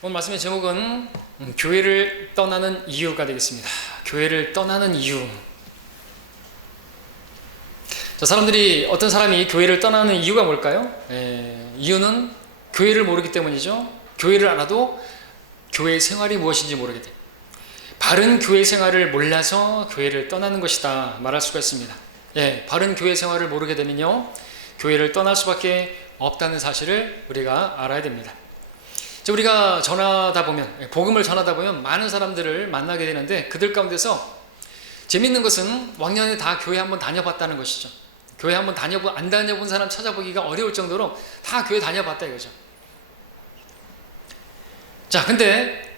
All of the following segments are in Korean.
오늘 말씀의 제목은 교회를 떠나는 이유가 되겠습니다. 교회를 떠나는 이유. 자, 어떤 사람이 교회를 떠나는 이유가 뭘까요? 이유는 교회를 모르기 때문이죠. 교회를 알아도 교회 생활이 무엇인지 모르게 돼. 바른 교회 생활을 몰라서 교회를 떠나는 것이다 말할 수가 있습니다. 바른 교회 생활을 모르게 되면요, 교회를 떠날 수밖에 없다는 사실을 우리가 알아야 됩니다. 우리가 복음을 전하다 보면 많은 사람들을 만나게 되는데, 그들 가운데서 재밌는 것은 왕년에 다 교회 한번 다녀봤다는 것이죠. 교회 한번 안 다녀본 사람 찾아보기가 어려울 정도로 다 교회 다녀봤다 이거죠. 자, 근데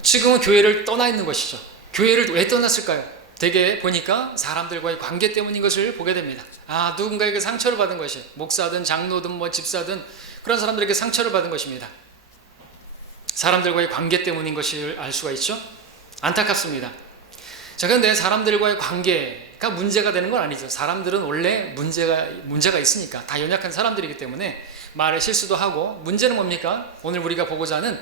지금은 교회를 떠나 있는 것이죠. 교회를 왜 떠났을까요? 대개 보니까 사람들과의 관계 때문인 것을 보게 됩니다. 누군가에게 상처를 받은 것이, 목사든 장로든 집사든 그런 사람들에게 상처를 받은 것입니다. 사람들과의 관계 때문인 것을 알 수가 있죠. 안타깝습니다. 자, 그런데 사람들과의 관계가 문제가 되는 건 아니죠. 사람들은 원래 문제가 있으니까, 다 연약한 사람들이기 때문에 말에 실수도 하고. 문제는 뭡니까? 오늘 우리가 보고자 하는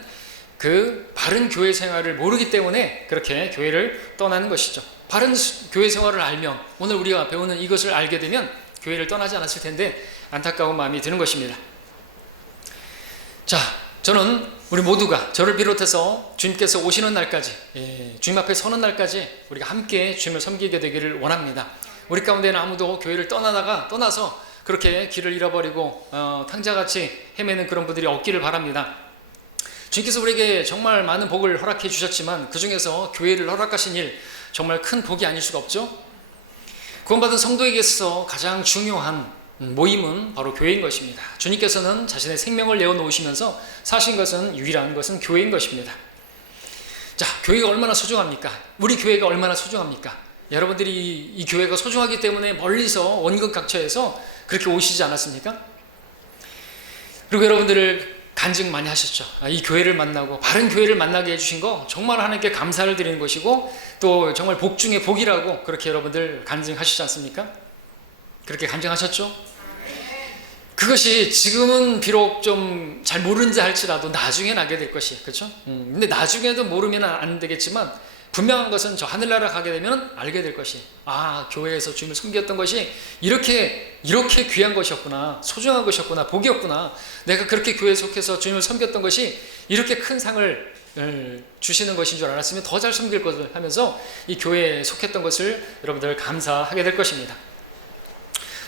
그 바른 교회 생활을 모르기 때문에 그렇게 교회를 떠나는 것이죠. 바른 교회 생활을 알면, 오늘 우리가 배우는 이것을 알게 되면 교회를 떠나지 않았을 텐데 안타까운 마음이 드는 것입니다. 자, 저는 우리 모두가, 저를 비롯해서 주님께서 오시는 날까지, 주님 앞에 서는 날까지 우리가 함께 주님을 섬기게 되기를 원합니다. 우리 가운데는 아무도 교회를 떠나서 그렇게 길을 잃어버리고 탕자같이 헤매는 그런 분들이 없기를 바랍니다. 주님께서 우리에게 정말 많은 복을 허락해 주셨지만, 그 중에서 교회를 허락하신 일, 정말 큰 복이 아닐 수가 없죠. 구원받은 성도에게 있어서 가장 중요한 모임은 바로 교회인 것입니다. 주님께서는 자신의 생명을 내어놓으시면서 사신 것은, 유일한 것은 교회인 것입니다. 자, 교회가 얼마나 소중합니까? 우리 교회가 얼마나 소중합니까? 여러분들이 이 교회가 소중하기 때문에 멀리서 원근 각처에서 그렇게 오시지 않았습니까? 그리고 여러분들을 간증 많이 하셨죠. 이 교회를 만나고 바른 교회를 만나게 해주신 거 정말 하나님께 감사를 드리는 것이고, 또 정말 복 중에 복이라고 그렇게 여러분들 간증하시지 않습니까? 그렇게 간증하셨죠? 그것이 지금은 비록 좀 잘 모르는지 할지라도 나중에 나게 될 것이에요. 그렇죠? 근데 나중에도 모르면 안 되겠지만, 분명한 것은 저 하늘나라 가게 되면 알게 될 것이, 교회에서 주님을 섬겼던 것이 이렇게 귀한 것이었구나, 소중한 것이었구나, 복이었구나, 내가 그렇게 교회에 속해서 주님을 섬겼던 것이 이렇게 큰 상을 주시는 것인 줄 알았으면 더 잘 섬길 것을 하면서 이 교회에 속했던 것을 여러분들 감사하게 될 것입니다.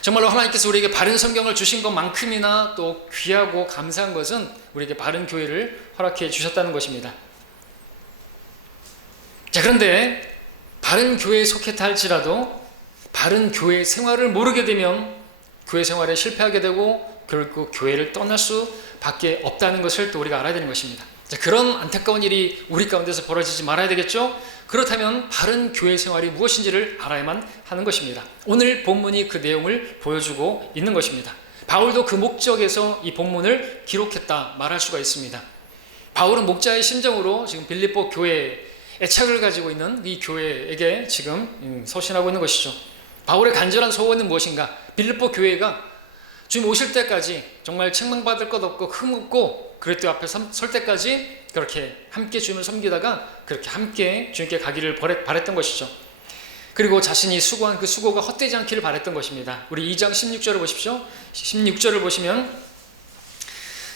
정말로 하나님께서 우리에게 바른 성경을 주신 것만큼이나 또 귀하고 감사한 것은 우리에게 바른 교회를 허락해 주셨다는 것입니다. 자, 그런데 바른 교회에 속했다 할지라도 바른 교회 생활을 모르게 되면 교회 생활에 실패하게 되고 결국 교회를 떠날 수밖에 없다는 것을 또 우리가 알아야 되는 것입니다. 자, 그런 안타까운 일이 우리 가운데서 벌어지지 말아야 되겠죠? 그렇다면 바른 교회 생활이 무엇인지를 알아야만 하는 것입니다. 오늘 본문이 그 내용을 보여주고 있는 것입니다. 바울도 그 목적에서 이 본문을 기록했다 말할 수가 있습니다. 바울은 목자의 심정으로 지금 빌립보 교회에 애착을 가지고 있는 이 교회에게 지금 서신하고 있는 것이죠. 바울의 간절한 소원은 무엇인가? 빌립보 교회가 주님 오실 때까지 정말 책망받을 것 없고 흠없고 그리스도 앞에 설 때까지 그렇게 함께 주님을 섬기다가 그렇게 함께 주님께 가기를 바랬던 것이죠. 그리고 자신이 수고한 그 수고가 헛되지 않기를 바랬던 것입니다. 우리 2장 16절을 보십시오. 16절을 보시면,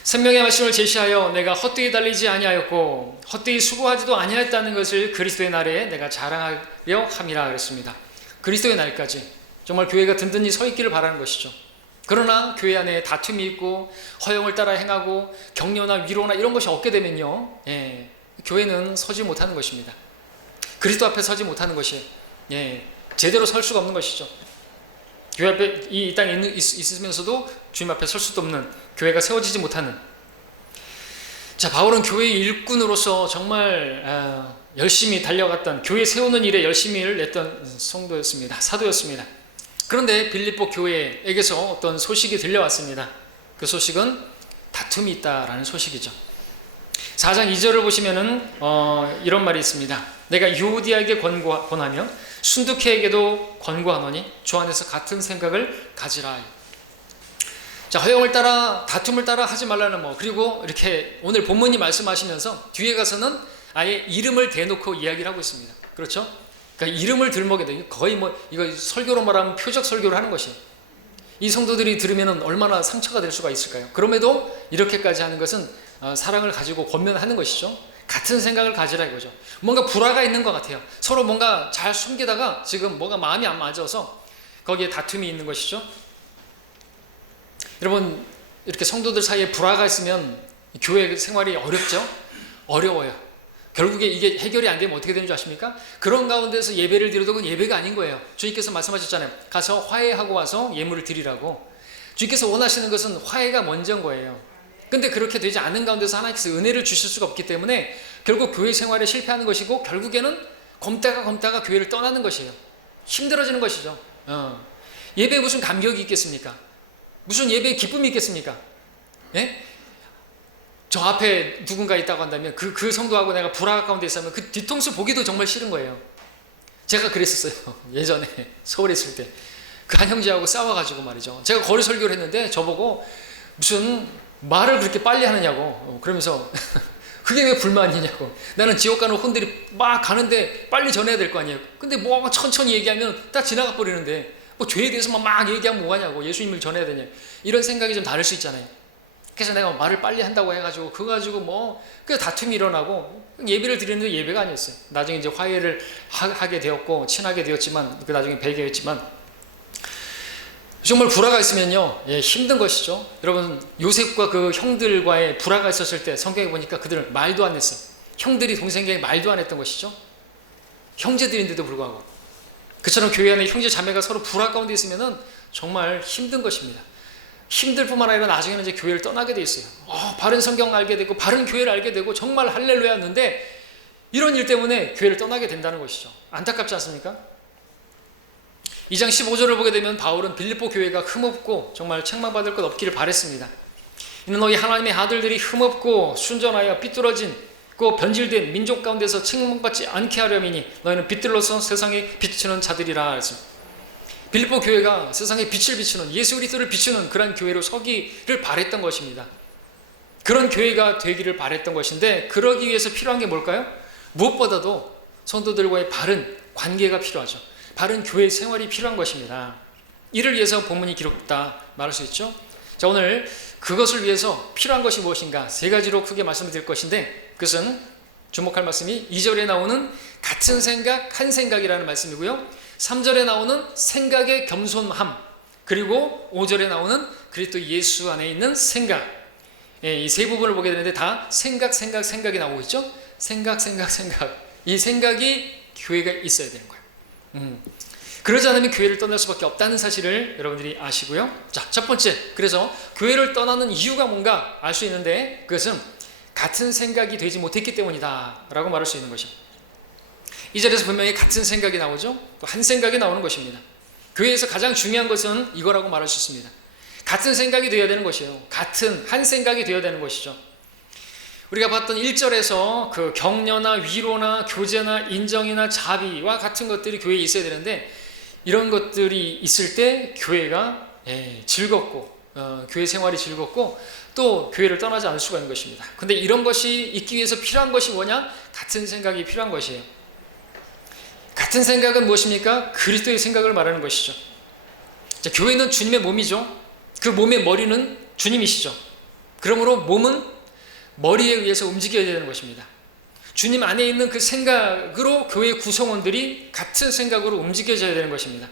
생명의 말씀을 제시하여 내가 헛되이 달리지 아니하였고 헛되이 수고하지도 아니하였다는 것을 그리스도의 날에 내가 자랑하려 함이라 그랬습니다. 그리스도의 날까지 정말 교회가 든든히 서 있기를 바라는 것이죠. 그러나 교회 안에 다툼이 있고 허영을 따라 행하고 격려나 위로나 이런 것이 없게 되면요, 교회는 서지 못하는 것입니다. 그리스도 앞에 서지 못하는 것이, 제대로 설 수가 없는 것이죠. 교회 앞에 이 땅에 있으면서도 주님 앞에 설 수도 없는, 교회가 세워지지 못하는. 자, 바울은 교회의 일꾼으로서 정말 열심히 달려갔던, 교회 세우는 일에 열심히 냈던 성도였습니다. 사도였습니다. 그런데 빌립보 교회에게서 어떤 소식이 들려왔습니다. 그 소식은 다툼이 있다라는 소식이죠. 4장 2절을 보시면은 이런 말이 있습니다. 내가 유오디아에게 권하며 순두케에게도 권고하노니 주 안에서 같은 생각을 가지라. 자, 자, 허영을 따라 다툼을 따라 하지 말라는 그리고 이렇게 오늘 본문이 말씀하시면서 뒤에 가서는 아예 이름을 대놓고 이야기를 하고 있습니다. 그렇죠? 그러니까 이름을 들먹게 돼. 거의 이거 설교로 말하면 표적 설교를 하는 것이. 이 성도들이 들으면 얼마나 상처가 될 수가 있을까요? 그럼에도 이렇게까지 하는 것은 사랑을 가지고 권면하는 것이죠. 같은 생각을 가지라 이거죠. 뭔가 불화가 있는 것 같아요. 서로 뭔가 잘 숨기다가 지금 뭐가 마음이 안 맞아서 거기에 다툼이 있는 것이죠. 여러분, 이렇게 성도들 사이에 불화가 있으면 교회 생활이 어렵죠? 어려워요. 결국에 이게 해결이 안 되면 어떻게 되는 줄 아십니까? 그런 가운데서 예배를 드려도 그건 예배가 아닌 거예요. 주님께서 말씀하셨잖아요. 가서 화해하고 와서 예물을 드리라고. 주님께서 원하시는 것은 화해가 먼저인 거예요. 근데 그렇게 되지 않는 가운데서 하나님께서 은혜를 주실 수가 없기 때문에 결국 교회 생활에 실패하는 것이고 결국에는 곪다가 교회를 떠나는 것이에요. 힘들어지는 것이죠. 예배에 무슨 감격이 있겠습니까? 무슨 예배에 기쁨이 있겠습니까? 예? 저 앞에 누군가 있다고 한다면 그 성도하고 내가 불화 가운데 있으면 그 뒤통수 보기도 정말 싫은 거예요. 제가 그랬었어요. 예전에 서울에 있을 때 그 한 형제하고 싸워가지고 말이죠. 제가 거리 설교를 했는데 저보고 무슨 말을 그렇게 빨리 하느냐고 그러면서 그게 왜 불만이냐고. 나는 지옥 가는 혼들이 막 가는데 빨리 전해야 될 거 아니에요. 근데 뭐 천천히 얘기하면 딱 지나가 버리는데 뭐 죄에 대해서만 막 얘기하면 뭐하냐고. 예수님을 전해야 되냐. 이런 생각이 좀 다를 수 있잖아요. 그래서 내가 말을 빨리 한다고 해가지고 그거 가지고 그 다툼이 일어나고 예배를 드리는데 예배가 아니었어요. 나중에 이제 화해를 하게 되었고 친하게 되었지만 그 나중에 배교했지만 정말 불화가 있으면요, 힘든 것이죠. 여러분, 요셉과 그 형들과의 불화가 있었을 때 성경에 보니까 그들은 말도 안 했어요. 형들이 동생에게 말도 안 했던 것이죠. 형제들인데도 불구하고. 그처럼 교회 안에 형제 자매가 서로 불화 가운데 있으면은 정말 힘든 것입니다. 힘들 뿐만 아니라 나중에는 이제 교회를 떠나게 돼 있어요. 바른 성경 알게 되고 바른 교회를 알게 되고 정말 할렐루야였는데 이런 일 때문에 교회를 떠나게 된다는 것이죠. 안타깝지 않습니까? 2장 15절을 보게 되면 바울은 빌립보 교회가 흠없고 정말 책망받을 것 없기를 바랬습니다. 이는 너희 하나님의 아들들이 흠없고 순전하여 삐뚤어진 그 변질된 민족 가운데서 책망받지 않게 하려미니 너희는 빛들로서 세상에 비추는 자들이라 했습니다. 빌립보 교회가 세상에 빛을 비추는 예수 그리스도를 비추는 그런 교회로 서기를 바랬던 것입니다. 그런 교회가 되기를 바랬던 것인데 그러기 위해서 필요한 게 뭘까요? 무엇보다도 성도들과의 바른 관계가 필요하죠. 바른 교회 생활이 필요한 것입니다. 이를 위해서 본문이 기록됐다 말할 수 있죠. 자, 오늘 그것을 위해서 필요한 것이 무엇인가 세 가지로 크게 말씀을 드릴 것인데 그것은 주목할 말씀이 2절에 나오는 같은 생각 한 생각이라는 말씀이고요, 3절에 나오는 생각의 겸손함, 그리고 5절에 나오는 그리스도 예수 안에 있는 생각, 이 세 부분을 보게 되는데 다 생각이 나오고 있죠. 생각 이 생각이 교회가 있어야 되는 거예요. 그러지 않으면 교회를 떠날 수밖에 없다는 사실을 여러분들이 아시고요. 자, 첫 번째, 그래서 교회를 떠나는 이유가 뭔가 알 수 있는데 그것은 같은 생각이 되지 못했기 때문이다 라고 말할 수 있는 것이죠. 이 자리에서 분명히 같은 생각이 나오죠. 또 한 생각이 나오는 것입니다. 교회에서 가장 중요한 것은 이거라고 말할 수 있습니다. 같은 생각이 되어야 되는 것이에요. 같은 한 생각이 되어야 되는 것이죠. 우리가 봤던 1절에서 그 격려나 위로나 교제나 인정이나 자비와 같은 것들이 교회에 있어야 되는데 이런 것들이 있을 때 교회가 즐겁고 교회 생활이 즐겁고 또 교회를 떠나지 않을 수가 있는 것입니다. 근데 이런 것이 있기 위해서 필요한 것이 뭐냐? 같은 생각이 필요한 것이에요. 같은 생각은 무엇입니까? 그리스도의 생각을 말하는 것이죠. 자, 교회는 주님의 몸이죠. 그 몸의 머리는 주님이시죠. 그러므로 몸은 머리에 의해서 움직여야 되는 것입니다. 주님 안에 있는 그 생각으로 교회 구성원들이 같은 생각으로 움직여져야 되는 것입니다.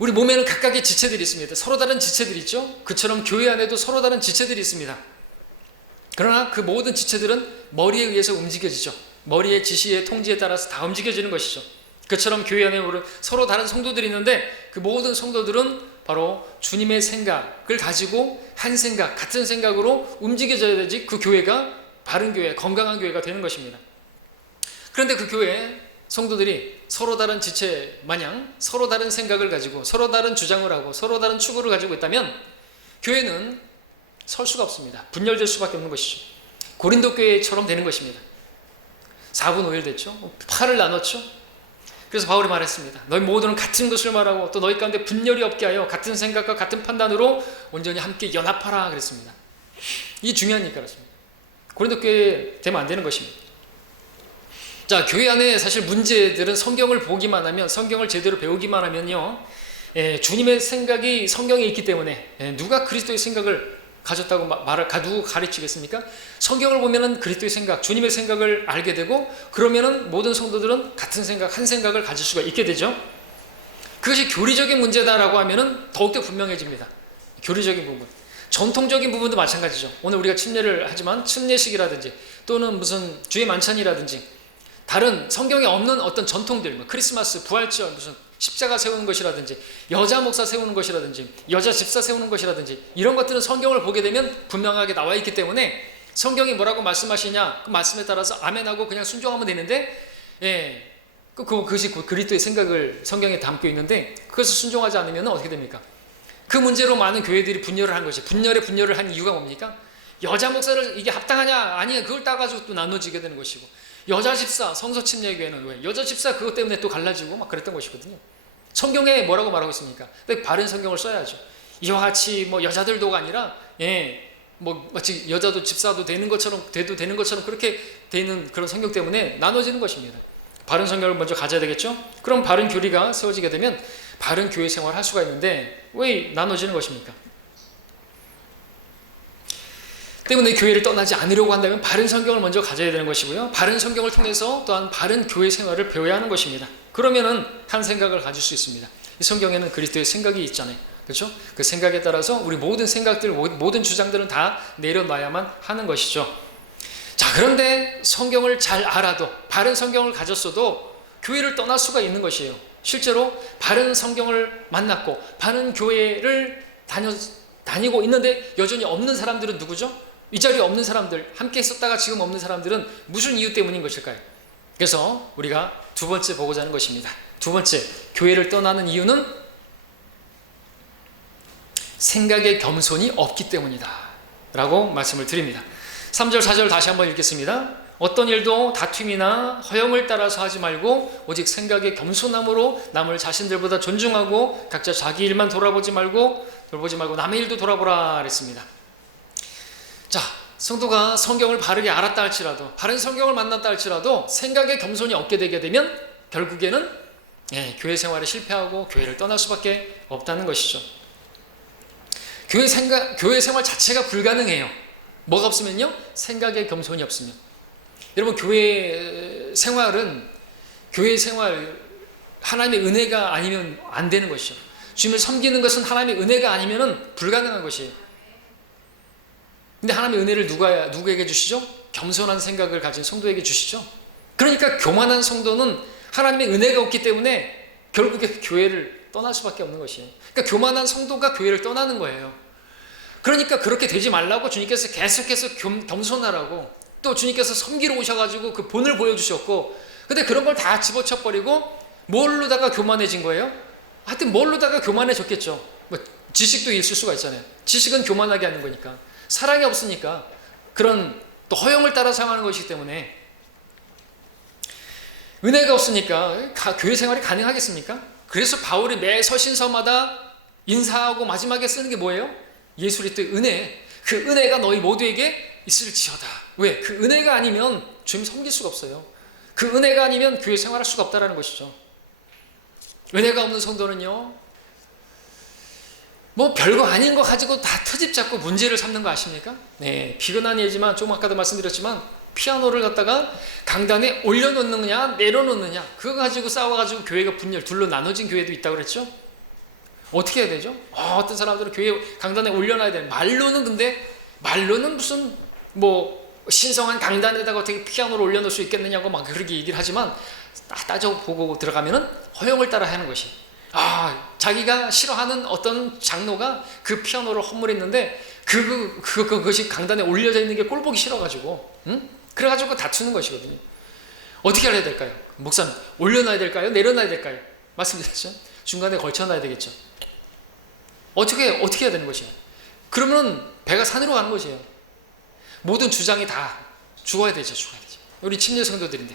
우리 몸에는 각각의 지체들이 있습니다. 서로 다른 지체들이 있죠. 그처럼 교회 안에도 서로 다른 지체들이 있습니다. 그러나 그 모든 지체들은 머리에 의해서 움직여지죠. 머리의 지시의 통지에 따라서 다 움직여지는 것이죠. 그처럼 교회 안에 서로 다른 성도들이 있는데 그 모든 성도들은 바로 주님의 생각을 가지고 한 생각, 같은 생각으로 움직여져야 되지 그 교회가 바른 교회, 건강한 교회가 되는 것입니다. 그런데 그 교회 성도들이 서로 다른 지체 마냥 서로 다른 생각을 가지고 서로 다른 주장을 하고 서로 다른 추구를 가지고 있다면 교회는 설 수가 없습니다. 분열될 수밖에 없는 것이죠. 고린도 교회처럼 되는 것입니다. 4분 5일 됐죠. 팔을 나눴죠. 그래서 바울이 말했습니다. 너희 모두는 같은 것을 말하고 또 너희 가운데 분열이 없게 하여 같은 생각과 같은 판단으로 온전히 함께 연합하라 그랬습니다. 이게 중요하니까 그렇습니다. 고린도 교회 되면 안 되는 것입니다. 자, 교회 안에 사실 문제들은 성경을 보기만 하면, 성경을 제대로 배우기만 하면요, 주님의 생각이 성경에 있기 때문에 누가 그리스도의 생각을 가졌다고 누구 가르치겠습니까? 성경을 보면은 그리스도의 생각, 주님의 생각을 알게 되고, 그러면은 모든 성도들은 같은 생각, 한 생각을 가질 수가 있게 되죠. 그것이 교리적인 문제다라고 하면은 더욱더 분명해집니다. 교리적인 부분. 전통적인 부분도 마찬가지죠. 오늘 우리가 침례를 하지만 침례식이라든지 또는 무슨 주의 만찬이라든지 다른 성경에 없는 어떤 전통들, 뭐 크리스마스, 부활절, 무슨 십자가 세우는 것이라든지 여자 목사 세우는 것이라든지 여자 집사 세우는 것이라든지 이런 것들은 성경을 보게 되면 분명하게 나와 있기 때문에 성경이 뭐라고 말씀하시냐 그 말씀에 따라서 아멘하고 그냥 순종하면 되는데, 그것이 그리스도의 생각을 성경에 담고 있는데 그것을 순종하지 않으면 어떻게 됩니까? 그 문제로 많은 교회들이 분열을 한 것이, 분열을 한 이유가 뭡니까? 여자 목사를 이게 합당하냐? 아니야. 그걸 따가지고 또 나눠지게 되는 것이고, 여자 집사, 성서 침례교회는 왜? 여자 집사 그것 때문에 또 갈라지고 막 그랬던 것이거든요. 성경에 뭐라고 말하고 있습니까? 바른 성경을 써야죠. 이와 같이 뭐 여자들도가 아니라, 뭐 마치 여자도 집사도 되는 것처럼, 돼도 되는 것처럼 그렇게 되는 그런 성경 때문에 나눠지는 것입니다. 바른 성경을 먼저 가져야 되겠죠? 그럼 바른 교리가 세워지게 되면 바른 교회 생활을 할 수가 있는데 왜 나눠지는 것입니까? 때문에 교회를 떠나지 않으려고 한다면 바른 성경을 먼저 가져야 되는 것이고요. 바른 성경을 통해서 또한 바른 교회 생활을 배워야 하는 것입니다. 그러면은 한 생각을 가질 수 있습니다. 이 성경에는 그리스도의 생각이 있잖아요. 그렇죠? 그 생각에 따라서 우리 모든 생각들, 모든 주장들은 다 내려놔야만 하는 것이죠. 자, 그런데 성경을 잘 알아도, 바른 성경을 가졌어도 교회를 떠날 수가 있는 것이에요. 실제로 바른 성경을 만났고 바른 교회를 다니고 있는데 여전히 없는 사람들은 누구죠? 이 자리에 없는 사람들, 함께 있었다가 지금 없는 사람들은 무슨 이유 때문인 것일까요? 그래서 우리가 두 번째 보고자 하는 것입니다. 두 번째, 교회를 떠나는 이유는 생각의 겸손이 없기 때문이다 라고 말씀을 드립니다. 3절 4절 다시 한번 읽겠습니다. 어떤 일도 다툼이나 허영을 따라서 하지 말고 오직 생각의 겸손함으로 남을 자신들보다 존중하고 각자 자기 일만 돌보지 말고 남의 일도 돌아보라 그랬습니다. 자, 성도가 성경을 바르게 알았다 할지라도, 바른 성경을 만났다 할지라도 생각의 겸손이 없게 되게 되면 결국에는 교회 생활에 실패하고 교회를 떠날 수밖에 없다는 것이죠. 교회 생활 자체가 불가능해요. 뭐가 없으면요? 생각의 겸손이 없으면. 여러분, 교회 생활 하나님의 은혜가 아니면 안 되는 것이죠. 주님을 섬기는 것은 하나님의 은혜가 아니면 불가능한 것이에요. 근데 하나님의 은혜를 누구에게 주시죠? 겸손한 생각을 가진 성도에게 주시죠. 그러니까 교만한 성도는 하나님의 은혜가 없기 때문에 결국에 교회를 떠날 수밖에 없는 것이에요. 그러니까 교만한 성도가 교회를 떠나는 거예요. 그러니까 그렇게 되지 말라고 주님께서 계속해서 겸손하라고, 또 주님께서 섬기러 오셔가지고 그 본을 보여주셨고, 근데 그런 걸 다 집어쳐버리고 뭘로다가 교만해진 거예요? 하여튼 뭘로다가 교만해졌겠죠. 뭐 지식도 있을 수가 있잖아요. 지식은 교만하게 하는 거니까. 사랑이 없으니까 그런 또 허영을 따라 사용하는 것이기 때문에, 은혜가 없으니까 교회 생활이 가능하겠습니까? 그래서 바울이 매 서신서마다 인사하고 마지막에 쓰는 게 뭐예요? 예수 그리스도의 은혜, 그 은혜가 너희 모두에게 있을지어다. 왜? 그 은혜가 아니면 주님 섬길 수가 없어요. 그 은혜가 아니면 교회 생활할 수가 없다는 것이죠. 은혜가 없는 성도는요, 뭐 별거 아닌 거 가지고 다 트집 잡고 문제를 삼는 거 아십니까? 네, 비근한 예지만 조금 아까도 말씀드렸지만 피아노를 갖다가 강단에 올려놓느냐 내려놓느냐 그거 가지고 싸워가지고 교회가 둘로 나눠진 교회도 있다고 그랬죠? 어떻게 해야 되죠? 어떤 사람들은 교회 강단에 올려놔야 되는, 말로는 무슨 뭐 신성한 강단에다가 어떻게 피아노를 올려놓을 수 있겠느냐고 막 그렇게 얘기를 하지만 따져보고 들어가면은 허영을 따라 하는 것이, 자기가 싫어하는 어떤 장로가 그 피아노를 허물했는데 그것이 강단에 올려져 있는 게 꼴보기 싫어가지고, 그래가지고 다투는 것이거든요. 어떻게 해야 될까요? 목사님, 올려놔야 될까요? 내려놔야 될까요? 말씀드렸죠? 중간에 걸쳐놔야 되겠죠. 어떻게 해야 되는 것이에요? 그러면 배가 산으로 가는 것이에요. 모든 주장이 다 죽어야 되죠. 우리 침례 성도들인데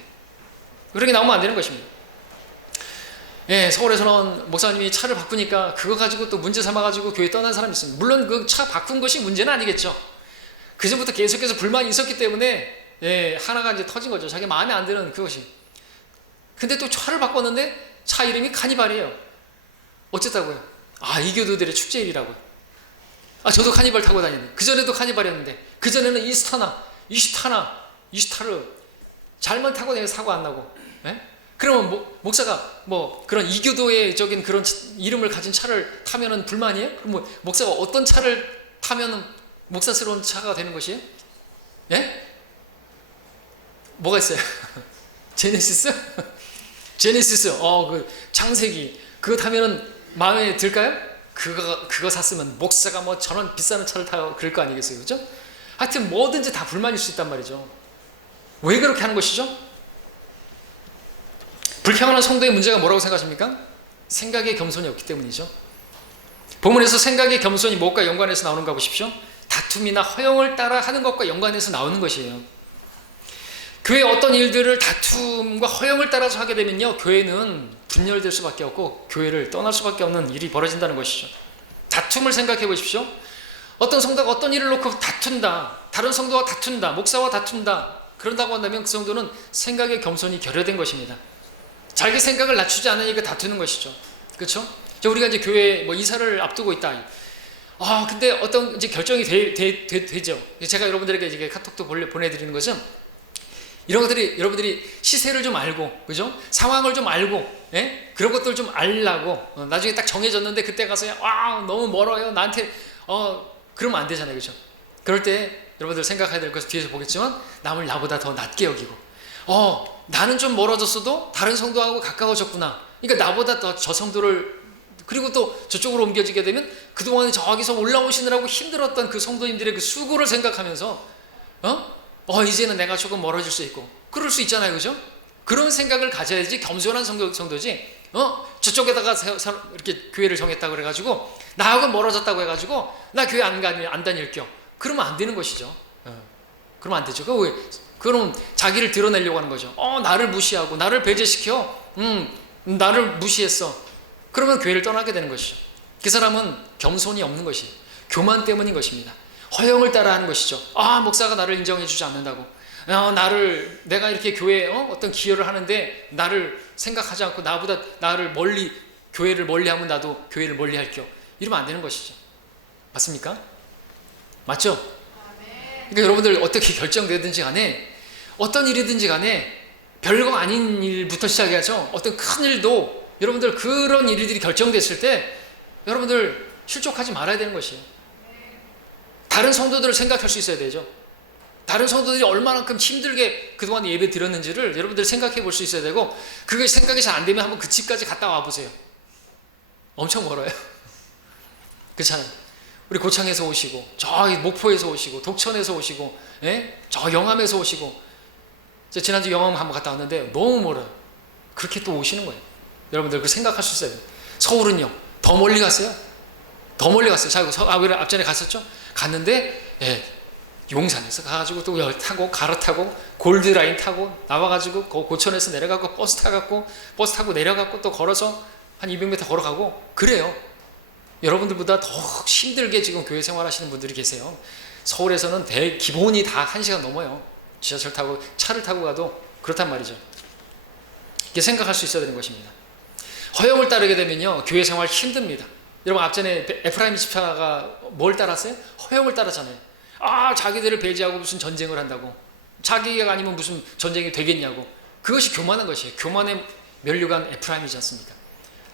그렇게 나오면 안 되는 것입니다. 예, 서울에서는 목사님이 차를 바꾸니까 그거 가지고 또 문제 삼아가지고 교회 떠난 사람이 있습니다. 물론 그 차 바꾼 것이 문제는 아니겠죠. 그 전부터 계속해서 불만이 있었기 때문에 예, 하나가 이제 터진 거죠. 자기 마음에 안 드는 그것이. 근데 또 차를 바꿨는데 차 이름이 카니발이에요. 어쨌다고요? 아, 이교도들의 축제일이라고요. 아, 저도 카니발 타고 다니는데 그전에도 카니발이었는데 그전에는 이스타르 잘만 타고 다니면 사고 안 나고. 예? 그러면 목사가 뭐 그런 이교도의 적인 그런 이름을 가진 차를 타면은 불만이에요? 그럼 뭐 목사가 어떤 차를 타면은 목사스러운 차가 되는 것이에요? 예? 뭐가 있어요? 제네시스? 제네시스, 그 창세기 그거 타면은 마음에 들까요? 그거 샀으면 목사가 뭐 저런 비싼 차를 타고 그럴 거 아니겠어요, 그죠? 하여튼 뭐든지 다 불만일 수 있단 말이죠. 왜 그렇게 하는 것이죠? 불평하는 성도의 문제가 뭐라고 생각하십니까? 생각에 겸손이 없기 때문이죠. 본문에서 생각의 겸손이 무엇과 연관해서 나오는가 보십시오. 다툼이나 허영을 따라 하는 것과 연관해서 나오는 것이에요. 교회 어떤 일들을 다툼과 허영을 따라서 하게 되면요, 교회는 분열될 수밖에 없고 교회를 떠날 수밖에 없는 일이 벌어진다는 것이죠. 다툼을 생각해 보십시오. 어떤 성도가 어떤 일을 놓고 다툰다, 다른 성도와 다툰다, 목사와 다툰다, 그런다고 한다면 그 성도는 생각의 겸손이 결여된 것입니다. 자기 생각을 낮추지 않으니까 다투는 것이죠. 그렇죠? 우리가 이제 교회 뭐 이사를 앞두고 있다. 근데 어떤 이제 결정이 되죠. 제가 여러분들에게 이제 카톡도 보내드리는 것은 이런 것들이 여러분들이 시세를 좀 알고, 그죠? 상황을 좀 알고, 예? 그런 것들 좀 알라고. 나중에 딱 정해졌는데 그때 가서 너무 멀어요. 나한테 그러면 안 되잖아요, 그죠? 그럴 때 여러분들 생각해야 될 것은 뒤에서 보겠지만 남을 나보다 더 낮게 여기고. 나는 좀 멀어졌어도 다른 성도하고 가까워졌구나. 그러니까 나보다 더 저 성도를, 그리고 또 저쪽으로 옮겨지게 되면 그동안에 저기서 올라오시느라고 힘들었던 그 성도님들의 그 수고를 생각하면서 이제는 내가 조금 멀어질 수 있고 그럴 수 있잖아요, 그죠? 그런 생각을 가져야지 겸손한 성도지. 저쪽에다가 이렇게 교회를 정했다고 그래가지고 나하고 멀어졌다고 해가지고 나 교회 안 다닐 겸, 그러면 안 되는 것이죠. 그러면 안 되죠. 그럼 자기를 드러내려고 하는 거죠. 나를 무시하고 나를 배제시켜, 나를 무시했어. 그러면 교회를 떠나게 되는 것이죠. 그 사람은 겸손이 없는 것이 교만 때문인 것입니다. 허영을 따라 하는 것이죠. 목사가 나를 인정해 주지 않는다고, 내가 이렇게 교회에 어떤 기여를 하는데 나를 생각하지 않고 나보다 나를 교회를 멀리하면 나도 교회를 멀리할 겸, 이러면 안 되는 것이죠. 맞습니까? 맞죠? 그러니까 여러분들 어떻게 결정되든지 간에, 어떤 일이든지 간에 별거 아닌 일부터 시작해야죠. 어떤 큰 일도 여러분들 그런 일들이 결정됐을 때 여러분들 실족하지 말아야 되는 것이에요. 다른 성도들을 생각할 수 있어야 되죠. 다른 성도들이 얼마만큼 힘들게 그동안 예배 드렸는지를 여러분들 생각해 볼 수 있어야 되고, 그게 생각이 잘 안 되면 한번 그 집까지 갔다 와 보세요. 엄청 멀어요. 그렇잖아요. 우리 고창에서 오시고, 저기 목포에서 오시고, 독천에서 오시고, 저 영암에서 오시고. 제가 지난주 영암 한번 갔다 왔는데 너무 멀어요. 그렇게 또 오시는 거예요. 여러분들 그 생각할 수 있어요. 서울은요, 더 멀리 갔어요. 더 멀리 갔어요. 자, 우리 앞전에 갔었죠? 갔는데, 용산에서 가가지고 또 갈아타고 골드라인 타고 나와가지고 고천에서 내려가고 버스 타고 내려가고 또 걸어서 한 200m 걸어가고 그래요. 여러분들보다 더 힘들게 지금 교회 생활하시는 분들이 계세요. 서울에서는 기본이 다 1시간 넘어요. 지하철 타고 차를 타고 가도 그렇단 말이죠. 이렇게 생각할 수 있어야 되는 것입니다. 허영을 따르게 되면요, 교회 생활 힘듭니다. 여러분 앞전에 에프라임 집사가 뭘 따랐어요? 허영을 따랐잖아요. 자기들을 배제하고 무슨 전쟁을 한다고, 자기가 아니면 무슨 전쟁이 되겠냐고. 그것이 교만한 것이에요. 교만에 면류관 에프라임이지 않습니까?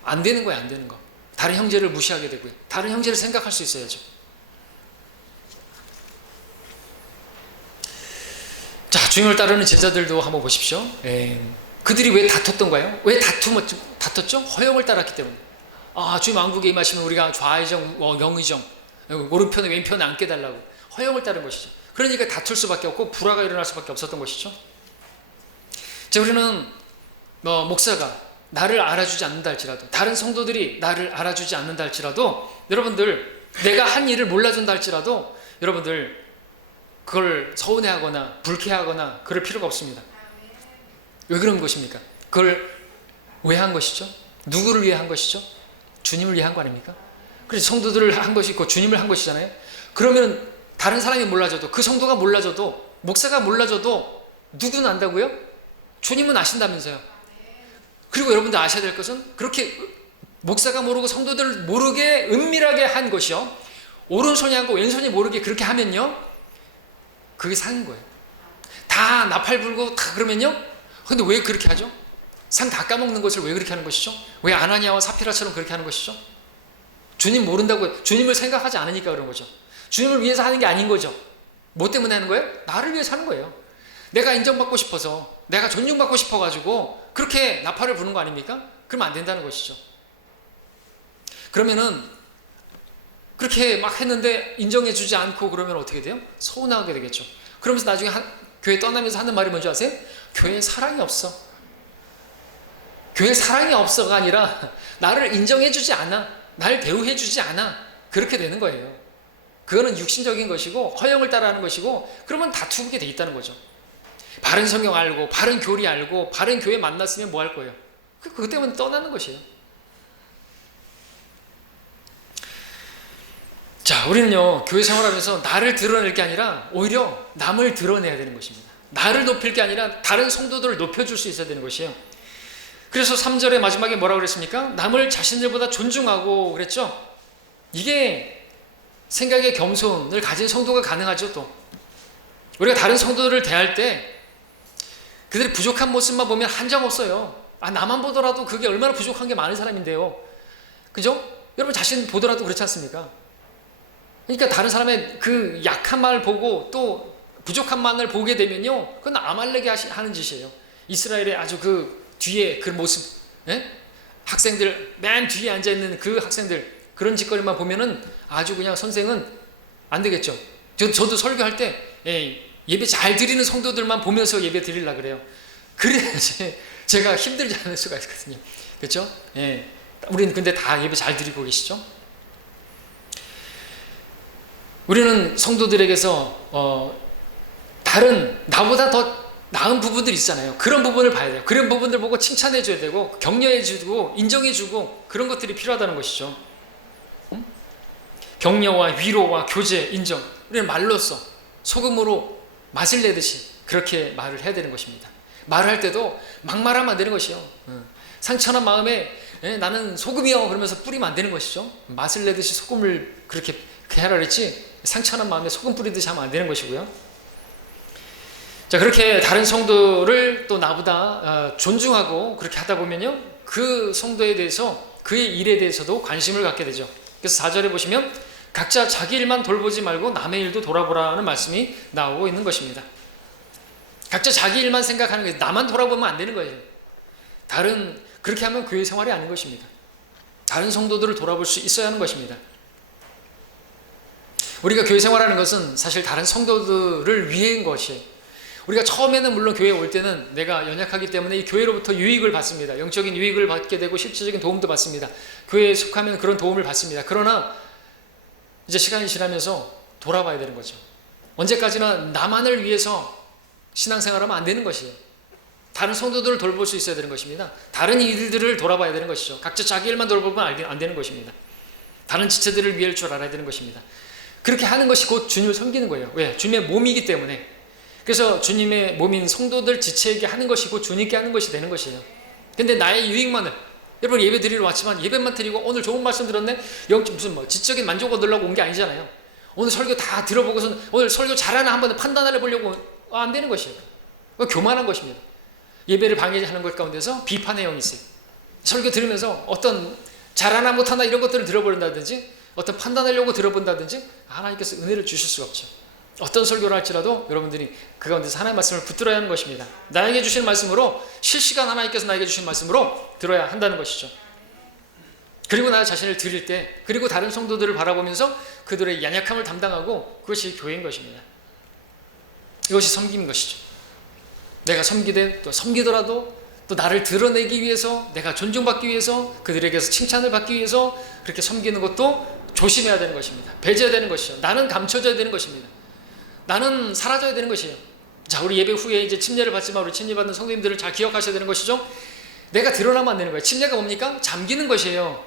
안 되는 거예요, 안 되는 거. 다른 형제를 무시하게 되고요. 다른 형제를 생각할 수 있어야죠. 자, 주님을 따르는 제자들도 한번 보십시오. 그들이 왜 다퉜던가요? 왜 다퉜죠? 허영을 따랐기 때문에. 주님 왕국에 임하시면 우리가 좌의정, 영의정, 오른편에 왼편에 앉게 달라고 허영을 따른 것이죠. 그러니까 다툴 수밖에 없고 불화가 일어날 수밖에 없었던 것이죠. 자, 우리는 목사가 나를 알아주지 않는다 할지라도, 다른 성도들이 나를 알아주지 않는다 할지라도, 여러분들 내가 한 일을 몰라준다 할지라도 여러분들 그걸 서운해하거나 불쾌하거나 그럴 필요가 없습니다. 왜 그런 것입니까? 그걸 왜 한 것이죠? 누구를 위해 한 것이죠? 주님을 위해 한 거 아닙니까? 그래서 성도들을 한 것이 있고 주님을 한 것이잖아요. 그러면 다른 사람이 몰라줘도, 그 성도가 몰라줘도, 목사가 몰라줘도 누구는 안다고요? 주님은 아신다면서요. 그리고 여러분들 아셔야 될 것은, 그렇게 목사가 모르고 성도들 모르게 은밀하게 한 것이요, 오른손이 하고 왼손이 모르게 그렇게 하면요, 그게 상인 거예요. 다 나팔 불고 다 그러면요, 근데 왜 그렇게 하죠? 상 다 까먹는 것을 왜 그렇게 하는 것이죠? 왜 아나니아와 사피라처럼 그렇게 하는 것이죠? 주님 모른다고, 주님을 생각하지 않으니까 그런 거죠. 주님을 위해서 하는 게 아닌 거죠. 뭐 때문에 하는 거예요? 나를 위해서 하는 거예요. 내가 인정받고 싶어서, 내가 존중받고 싶어가지고 그렇게 나팔을 부는 거 아닙니까? 그러면 안 된다는 것이죠. 그러면은 그렇게 막 했는데 인정해주지 않고 그러면 어떻게 돼요? 서운하게 되겠죠. 그러면서 나중에 교회 떠나면서 하는 말이 뭔지 아세요? 교회에 사랑이 없어. 교회에 사랑이 없어가 아니라 나를 인정해주지 않아, 날 대우해주지 않아, 그렇게 되는 거예요. 그거는 육신적인 것이고 허영을 따라하는 것이고, 그러면 다투게 돼 있다는 거죠. 바른 성경 알고 바른 교리 알고 바른 교회 만났으면 뭐 할 거예요? 그것 때문에 떠나는 것이에요. 자, 우리는요, 교회 생활하면서 나를 드러낼 게 아니라 오히려 남을 드러내야 되는 것입니다. 나를 높일 게 아니라 다른 성도들을 높여줄 수 있어야 되는 것이에요. 그래서 3절의 마지막에 뭐라고 그랬습니까? 남을 자신들보다 존중하고 그랬죠? 이게 생각의 겸손을 가진 성도가 가능하죠. 또 우리가 다른 성도들을 대할 때 그들의 부족한 모습만 보면 한정없어요. 나만 보더라도 그게 얼마나 부족한 게 많은 사람인데요. 그죠? 여러분 자신 보더라도 그렇지 않습니까? 그러니까 다른 사람의 그 약한 말을 보고 또 부족한 만을 보게 되면요, 그건 아말렉이 하는 짓이에요. 이스라엘의 아주 그 뒤에 그 모습, 예? 학생들 맨 뒤에 앉아있는 그 학생들, 그런 짓거리만 보면은 아주 그냥 선생은 안 되겠죠. 저도 설교할 때 예배 잘 드리는 성도들만 보면서 예배 드리려고 그래요. 그래야지 제가 힘들지 않을 수가 있거든요. 그렇죠? 예. 우리는 근데 다 예배 잘 드리고 계시죠? 우리는 성도들에게서 다른 나보다 더 나은 부분들이 있잖아요. 그런 부분을 봐야 돼요. 그런 부분들 보고 칭찬해 줘야 되고 격려해 주고 인정해 주고, 그런 것들이 필요하다는 것이죠. 격려와 위로와 교제, 인정, 우리는 말로써 소금으로 맛을 내듯이 그렇게 말을 해야 되는 것입니다. 말을 할 때도 막말하면 안 되는 것이요. 상처난 마음에 나는 소금이요 그러면서 뿌리면 안 되는 것이죠. 맛을 내듯이 소금을 그렇게 하라 그랬지, 상처난 마음에 소금 뿌리듯이 하면 안 되는 것이고요. 자, 그렇게 다른 성도를 또 나보다 존중하고 그렇게 하다 보면요, 그 성도에 대해서, 그의 일에 대해서도 관심을 갖게 되죠. 그래서 4절에 보시면 각자 자기 일만 돌보지 말고 남의 일도 돌아보라는 말씀이 나오고 있는 것입니다. 각자 자기 일만 생각하는 거예요. 나만 돌아보면 안 되는 거예요. 그렇게 하면 교회 생활이 아닌 것입니다. 다른 성도들을 돌아볼 수 있어야 하는 것입니다. 우리가 교회 생활하는 것은 사실 다른 성도들을 위해인 것이에요. 우리가 처음에는 물론 교회에 올 때는 내가 연약하기 때문에 이 교회로부터 유익을 받습니다. 영적인 유익을 받게 되고 실질적인 도움도 받습니다. 교회에 속하면 그런 도움을 받습니다. 그러나 이제 시간이 지나면서 돌아봐야 되는 거죠. 언제까지나 나만을 위해서 신앙생활하면 안 되는 것이에요. 다른 성도들을 돌볼 수 있어야 되는 것입니다. 다른 일들을 돌아봐야 되는 것이죠. 각자 자기 일만 돌보면 안 되는 것입니다. 다른 지체들을 위할 줄 알아야 되는 것입니다. 그렇게 하는 것이 곧 주님을 섬기는 거예요. 왜? 주님의 몸이기 때문에. 그래서 주님의 몸인 성도들 지체에게 하는 것이 곧 주님께 하는 것이 되는 것이에요. 근데 나의 유익만을, 여러분 예배 드리러 왔지만 예배만 드리고 오늘 좋은 말씀 들었네, 무슨 지적인 만족을 얻으려고 온 게 아니잖아요. 오늘 설교 다 들어보고서 오늘 설교 잘하나 한번 판단을 해보려고 안 되는 것이에요. 교만한 것입니다. 예배를 방해하는 것 가운데서 비판의 영이 있어요. 설교 들으면서 어떤 잘하나 못하나 이런 것들을 들어버린다든지, 어떤 판단하려고 들어본다든지, 하나님께서 은혜를 주실 수가 없죠. 어떤 설교를 할지라도 여러분들이 그 가운데서 하나님의 말씀을 붙들어야 하는 것입니다. 나에게 주신 말씀으로, 실시간 하나님께서 나에게 주신 말씀으로 들어야 한다는 것이죠. 그리고 나 자신을 드릴 때, 그리고 다른 성도들을 바라보면서 그들의 연약함을 담당하고, 그것이 교회인 것입니다. 이것이 섬김인 것이죠. 내가 또 섬기더라도 또 나를 드러내기 위해서, 내가 존중받기 위해서, 그들에게서 칭찬을 받기 위해서 그렇게 섬기는 것도 조심해야 되는 것입니다. 배제해야 되는 것이죠. 나는 감춰져야 되는 것입니다. 나는 사라져야 되는 것이에요. 자, 우리 예배 후에 이제 침례를 받지만 우리 침례 받는 성도님들을 잘 기억하셔야 되는 것이죠. 내가 드러나면 안 되는 거예요. 침례가 뭡니까? 잠기는 것이에요.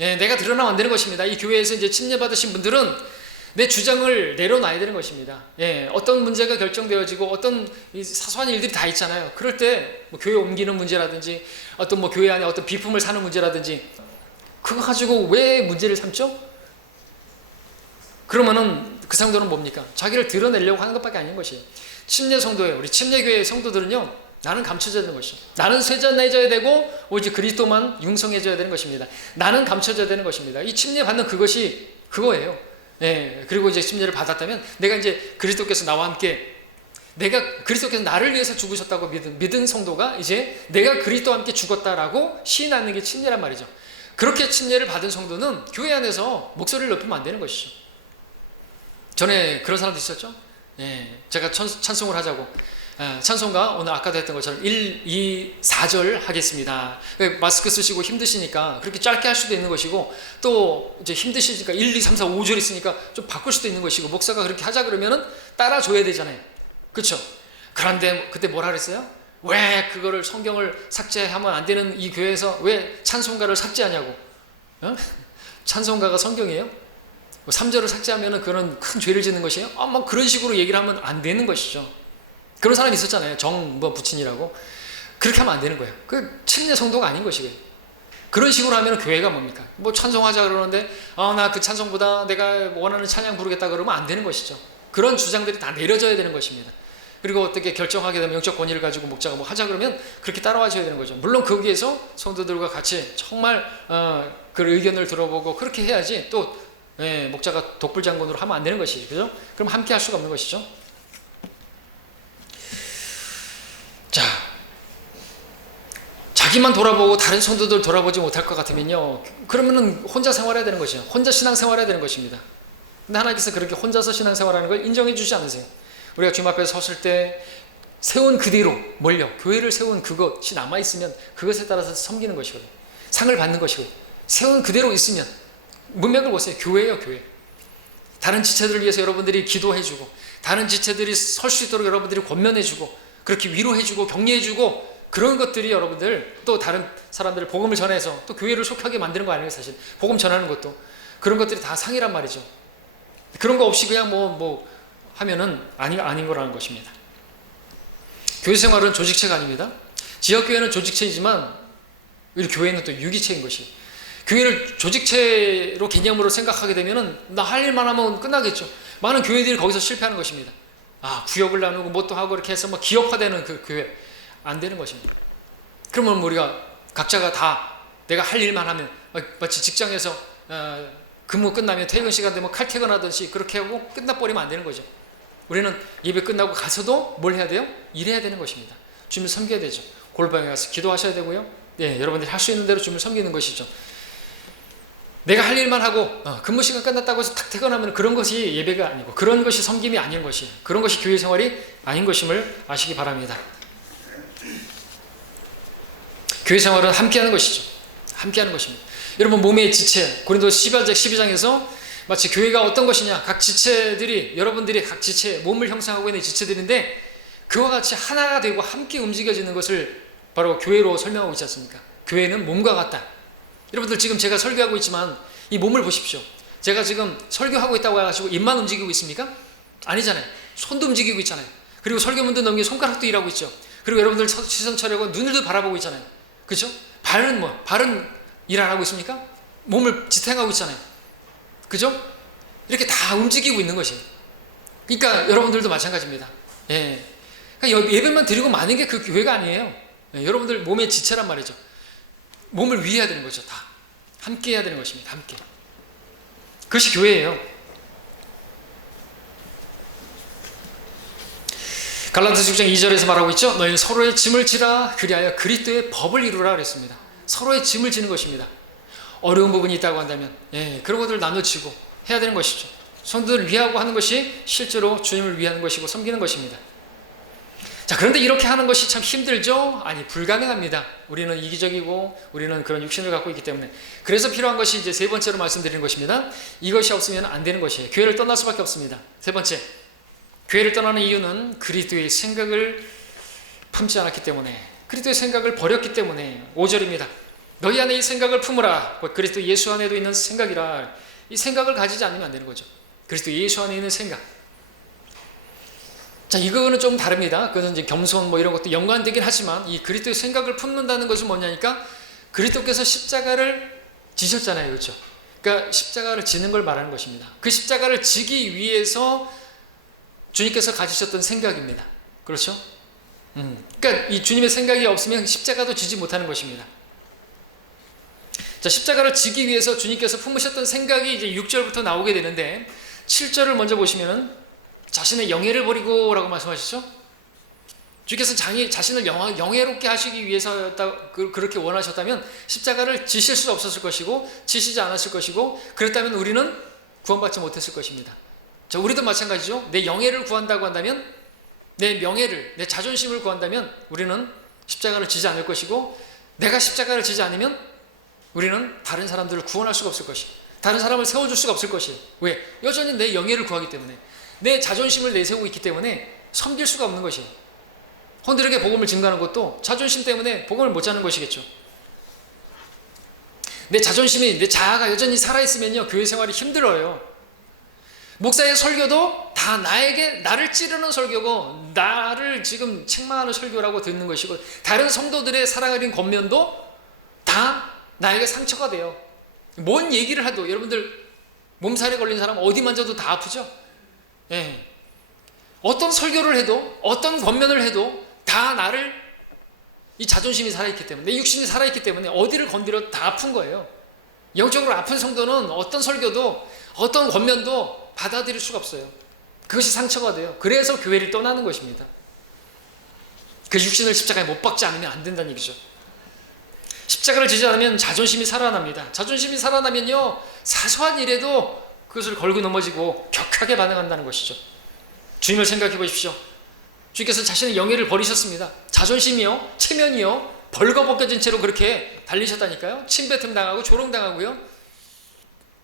예, 내가 드러나면 안 되는 것입니다. 이 교회에서 이제 침례 받으신 분들은 내 주장을 내려놔야 되는 것입니다. 예, 어떤 문제가 결정되어지고 어떤 사소한 일들이 다 있잖아요. 그럴 때 뭐 교회 옮기는 문제라든지 어떤 뭐 교회 안에 어떤 비품을 사는 문제라든지 그거 가지고 왜 문제를 삼죠? 그러면은 그 성도는 뭡니까? 자기를 드러내려고 하는 것밖에 아닌 것이에요. 침례 성도예요. 우리 침례교회 성도들은요, 나는 감춰져야 되는 것이죠. 나는 쇠잔해져야 되고 오직 그리스도만 융성해져야 되는 것입니다. 나는 감춰져야 되는 것입니다. 이 침례 받는 그것이 그거예요. 예, 그리고 이제 침례를 받았다면 내가 이제 그리스도께서 나와 함께 내가 그리스도께서 나를 위해서 죽으셨다고 믿은 성도가 이제 내가 그리스도와 함께 죽었다라고 시인하는 게 침례란 말이죠. 그렇게 침례를 받은 성도는 교회 안에서 목소리를 높이면 안 되는 것이죠. 전에 그런 사람도 있었죠. 예, 제가 찬송을 하자고 찬송가 오늘 아까도 했던 것처럼 1, 2, 4절 하겠습니다. 마스크 쓰시고 힘드시니까 그렇게 짧게 할 수도 있는 것이고 또 이제 힘드시니까 1, 2, 3, 4, 5절 있으니까 좀 바꿀 수도 있는 것이고 목사가 그렇게 하자 그러면은 따라줘야 되잖아요. 그렇죠? 그런데 그때 뭐라 그랬어요? 왜 그거를 성경을 삭제하면 안 되는 이 교회에서 왜 찬송가를 삭제하냐고. 어? 찬송가가 성경이에요? 3절을 삭제하면은 그런 큰 죄를 짓는 것이에요? 뭐 그런 식으로 얘기를 하면 안 되는 것이죠. 그런 사람이 있었잖아요. 뭐 부친이라고. 그렇게 하면 안 되는 거예요. 그 침례 성도가 아닌 것이고요. 그런 식으로 하면 교회가 뭡니까? 뭐 찬송하자 그러는데 나 그 찬송보다 내가 원하는 찬양 부르겠다 그러면 안 되는 것이죠. 그런 주장들이 다 내려져야 되는 것입니다. 그리고 어떻게 결정하게 되면 영적 권위를 가지고 목자가 뭐 하자 그러면 그렇게 따라와 줘야 되는 거죠. 물론 거기에서 성도들과 같이 정말 그 의견을 들어보고 그렇게 해야지 또 목자가 독불장군으로 하면 안 되는 것이죠. 그죠? 그럼 함께 할 수가 없는 것이죠. 자, 자기만 돌아보고 다른 성도들 돌아보지 못할 것 같으면요, 그러면은 혼자 생활해야 되는 것이죠. 혼자 신앙생활해야 되는 것입니다. 근데 하나님께서 그렇게 혼자서 신앙생활하는 걸 인정해 주지 않으세요. 우리가 주님 앞에 섰을 때 세운 그대로 뭘요? 교회를 세운 그것이 남아있으면 그것에 따라서 섬기는 것이거든요. 상을 받는 것이거든요. 세운 그대로 있으면 문맥을 보세요. 교회예요, 교회. 다른 지체들을 위해서 여러분들이 기도해주고 다른 지체들이 설 수 있도록 여러분들이 권면해주고 그렇게 위로해주고 격려해주고 그런 것들이 여러분들 또 다른 사람들을 복음을 전해서 또 교회를 속하게 만드는 거 아니에요, 사실. 복음 전하는 것도. 그런 것들이 다 상이란 말이죠. 그런 거 없이 그냥 뭐 하면은 아닌 거라는 것입니다. 교회 생활은 조직체가 아닙니다. 지역교회는 조직체이지만 우리 교회는 또 유기체인 것이. 교회를 조직체로 개념으로 생각하게 되면은 나 할 일만 하면 끝나겠죠. 많은 교회들이 거기서 실패하는 것입니다. 구역을 나누고 뭣도 하고 이렇게 해서 뭐 기업화되는 그 교회 안 되는 것입니다. 그러면 우리가 각자가 다 내가 할 일만 하면 마치 직장에서 근무 끝나면 퇴근 시간 되면 칼퇴근하듯이 그렇게 하고 끝나버리면 안 되는 거죠. 우리는 예배 끝나고 가서도 뭘 해야 돼요? 일해야 되는 것입니다. 주님을 섬겨야 되죠. 골방에 가서 기도하셔야 되고요. 여러분들이 할 수 있는 대로 주님을 섬기는 것이죠. 내가 할 일만 하고 근무 시간 끝났다고 해서 탁 퇴근하면 그런 것이 예배가 아니고 그런 것이 섬김이 아닌 것이 그런 것이 교회 생활이 아닌 것임을 아시기 바랍니다. 교회 생활은 함께하는 것이죠. 함께하는 것입니다. 여러분 몸의 지체 고린도서 12장에서 마치 교회가 어떤 것이냐 각 지체들이 여러분들이 각 지체 몸을 형성하고 있는 지체들인데 그와 같이 하나가 되고 함께 움직여지는 것을 바로 교회로 설명하고 있지 않습니까? 교회는 몸과 같다. 여러분들 지금 제가 설교하고 있지만 이 몸을 보십시오. 제가 지금 설교하고 있다고 해가지고 입만 움직이고 있습니까? 아니잖아요. 손도 움직이고 있잖아요. 그리고 설교문도 넘기고 손가락도 일하고 있죠. 그리고 여러분들 시선 차려고 눈을도 바라보고 있잖아요. 그렇죠? 발은 발은 일 안 하고 있습니까? 몸을 지탱하고 있잖아요. 그죠? 이렇게 다 움직이고 있는 것이에요. 그러니까 여러분들도 마찬가지입니다. 그러니까 예배만 드리고 마는 게 그 교회가 아니에요. 여러분들 몸의 지체란 말이죠. 몸을 위해야 되는 거죠. 다 함께 해야 되는 것입니다. 함께. 그것이 교회예요. 갈라디아서 6장 2절에서 말하고 있죠. 너희는 서로의 짐을 지라 그리하여 그리스도의 법을 이루라 그랬습니다. 서로의 짐을 지는 것입니다. 어려운 부분이 있다고 한다면 그런 것들을 나눠지고 해야 되는 것이죠. 성도들을 위하고 하는 것이 실제로 주님을 위하는 것이고 섬기는 것입니다. 자, 그런데 이렇게 하는 것이 참 힘들죠? 아니, 불가능합니다. 우리는 이기적이고 우리는 그런 육신을 갖고 있기 때문에. 그래서 필요한 것이 이제 세 번째로 말씀드리는 것입니다. 이것이 없으면 안 되는 것이에요. 교회를 떠날 수밖에 없습니다. 세 번째, 교회를 떠나는 이유는 그리스도의 생각을 품지 않았기 때문에 그리스도의 생각을 버렸기 때문에 5절입니다. 너희 안에 이 생각을 품으라. 그리스도 예수 안에도 있는 생각이라. 이 생각을 가지지 않으면 안 되는 거죠. 그리스도 예수 안에 있는 생각. 자, 이거는 좀 다릅니다. 그것은 이제 겸손 뭐 이런 것도 연관되긴 하지만 이 그리스도의 생각을 품는다는 것은 뭐냐니까 그리스도께서 십자가를 지셨잖아요. 그렇죠? 그러니까 십자가를 지는 걸 말하는 것입니다. 그 십자가를 지기 위해서 주님께서 가지셨던 생각입니다. 그렇죠? 그러니까 이 주님의 생각이 없으면 십자가도 지지 못하는 것입니다. 자, 십자가를 지기 위해서 주님께서 품으셨던 생각이 이제 6절부터 나오게 되는데 7절을 먼저 보시면은 자신의 영예를 버리고 라고 말씀하시죠. 주께서 자신을 영예롭게 하시기 위해서였다, 그렇게 원하셨다면 십자가를 지실 수 없었을 것이고 지시지 않았을 것이고 그랬다면 우리는 구원받지 못했을 것입니다. 자, 우리도 마찬가지죠. 내 영예를 구한다고 한다면 내 명예를, 내 자존심을 구한다면 우리는 십자가를 지지 않을 것이고 내가 십자가를 지지 않으면 우리는 다른 사람들을 구원할 수가 없을 것이고 다른 사람을 세워줄 수가 없을 것이에요. 왜? 여전히 내 영예를 구하기 때문에 내 자존심을 내세우고 있기 때문에 섬길 수가 없는 것이에요. 헌들에게 복음을 증거하는 것도 자존심 때문에 복음을 못 자는 것이겠죠. 내 자존심이, 내 자아가 여전히 살아있으면요 교회 생활이 힘들어요. 목사의 설교도 다 나를 찌르는 설교고 나를 지금 책망하는 설교라고 듣는 것이고 다른 성도들의 사랑하는 겉면도 다 나에게 상처가 돼요. 뭔 얘기를 해도 여러분들 몸살에 걸린 사람 어디 만져도 다 아프죠? 예. 어떤 설교를 해도 어떤 겉면을 해도 다 나를 이 자존심이 살아있기 때문에 내 육신이 살아있기 때문에 어디를 건드려도 다 아픈 거예요. 영적으로 아픈 성도는 어떤 설교도 어떤 겉면도 받아들일 수가 없어요. 그것이 상처가 돼요. 그래서 교회를 떠나는 것입니다. 그 육신을 십자가에 못 박지 않으면 안 된다는 얘기죠. 십자가를 지지 않으면 자존심이 살아납니다. 자존심이 살아나면요 사소한 일에도 그것을 걸고 넘어지고 격하게 반응한다는 것이죠. 주님을 생각해 보십시오. 주께서 자신의 영예를 버리셨습니다. 자존심이요, 체면이요 벌거벗겨진 채로 그렇게 달리셨다니까요. 침뱉음 당하고 조롱당하고요.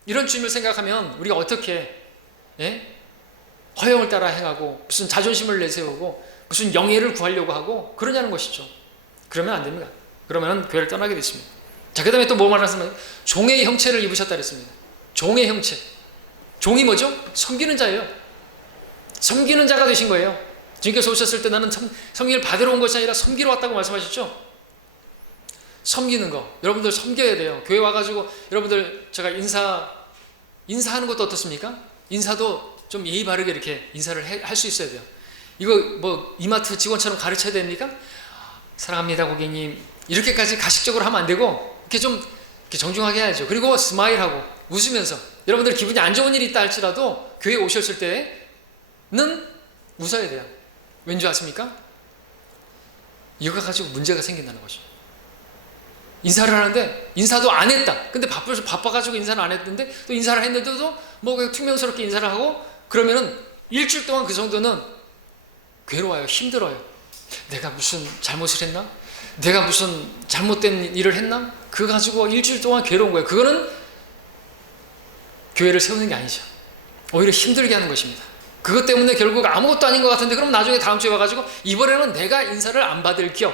이런 주님을 생각하면 우리가 어떻게 허영을 따라 행하고 무슨 자존심을 내세우고 무슨 영예를 구하려고 하고 그러냐는 것이죠. 그러면 안 됩니다. 그러면 교회를 떠나게 됐습니다. 자, 그 다음에 또 뭐 말하셨습니까? 종의 형체를 입으셨다 그랬습니다. 종의 형체. 종이 뭐죠? 섬기는 자예요. 섬기는 자가 되신 거예요. 주님께서 오셨을 때 나는 섬기를 받으러 온 것이 아니라 섬기러 왔다고 말씀하셨죠? 섬기는 거. 여러분들 섬겨야 돼요. 교회 와가지고 여러분들 제가 인사하는 것도 어떻습니까? 인사도 좀 예의 바르게 이렇게 인사를 할 수 있어야 돼요. 이거 뭐 이마트 직원처럼 가르쳐야 됩니까? 사랑합니다 고객님 이렇게까지 가식적으로 하면 안 되고 이렇게 좀 이렇게 정중하게 해야죠. 그리고 스마일하고 웃으면서 여러분들 기분이 안 좋은 일이 있다 할지라도 교회에 오셨을 때는 웃어야 돼요. 왠지 아십니까? 이거 가지고 문제가 생긴다는 것이죠. 인사를 하는데 인사도 안 했다. 근데 바빠가지고 인사를 안 했는데 또 인사를 했는데도 뭐 그냥 퉁명스럽게 인사를 하고 그러면은 일주일 동안 그 정도는 괴로워요. 힘들어요. 내가 무슨 잘못을 했나? 내가 무슨 잘못된 일을 했나? 그거 가지고 일주일 동안 괴로운 거예요. 그거는 교회를 세우는 게 아니죠. 오히려 힘들게 하는 것입니다. 그것 때문에 결국 아무것도 아닌 것 같은데 그럼 나중에 다음 주에 와가지고 이번에는 내가 인사를 안 받을 겸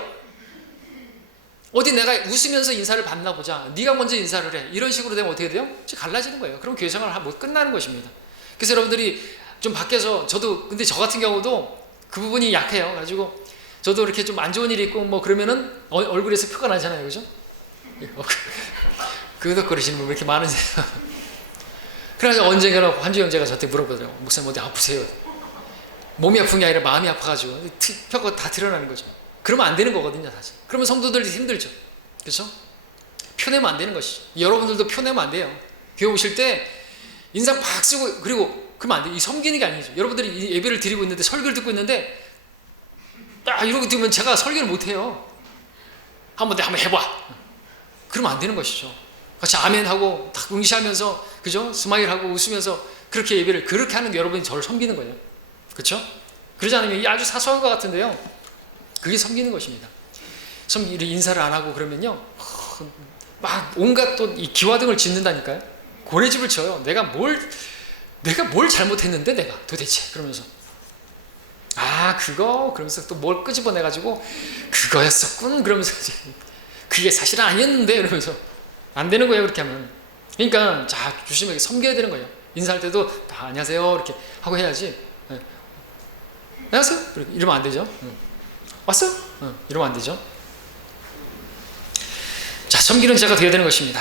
어디 내가 웃으면서 인사를 받나 보자. 네가 먼저 인사를 해. 이런 식으로 되면 어떻게 돼요? 갈라지는 거예요. 그럼 교회 생활을 못 끝나는 것입니다. 그래서 여러분들이 좀 밖에서 저도 근데 저 같은 경우도 그 부분이 약해요. 가지고 저도 이렇게 좀 안 좋은 일이 있고 뭐 그러면은 얼굴에서 표가 나잖아요. 그죠? 끄덕거리시는 분 왜 이렇게 많으세요? 그래서 언젠가는 한주 형제가 저한테 물어보더라고요. 목사님 어디 아프세요? 몸이 아픈 게 아니라 마음이 아파가지고 표가 다 드러나는 거죠. 그러면 안 되는 거거든요, 사실. 그러면 성도들이 힘들죠. 그렇죠? 표내면 안 되는 것이죠. 여러분들도 표내면 안 돼요. 교회 오실 때 인상 팍 쓰고 그리고 그러면 안 돼요. 이 섬기는 게 아니죠. 여러분들이 예배를 드리고 있는데 설교를 듣고 있는데 딱 이러고 들으면 제가 설교를 못 해요. 한번 해봐. 그러면 안 되는 것이죠. 같이 아멘하고 딱 응시하면서 그죠? 스마일하고 웃으면서 그렇게 예배를 그렇게 하는 게 여러분이 저를 섬기는 거예요. 그렇죠? 그러지 않으면 이게 아주 사소한 것 같은데요. 그게 섬기는 것입니다. 인사를 안 하고 그러면요 막 온갖 또 이 기와등을 짓는다니까요. 고래집을 쳐요. 내가 뭘 잘못했는데 내가 도대체 그러면서 아 그거 그러면서 또 뭘 끄집어내가지고 그거였었군 그러면서 이제 그게 사실은 아니었는데 이러면서 안 되는 거예요 그렇게 하면. 그러니까 자 조심하게 섬겨야 되는 거예요. 인사할 때도 다 안녕하세요 이렇게 하고 해야지. 네. 안녕하세요 이러면 안 되죠. 왔어요? 이러면 안 되죠. 자 섬기는 자가 되어야 되는 것입니다.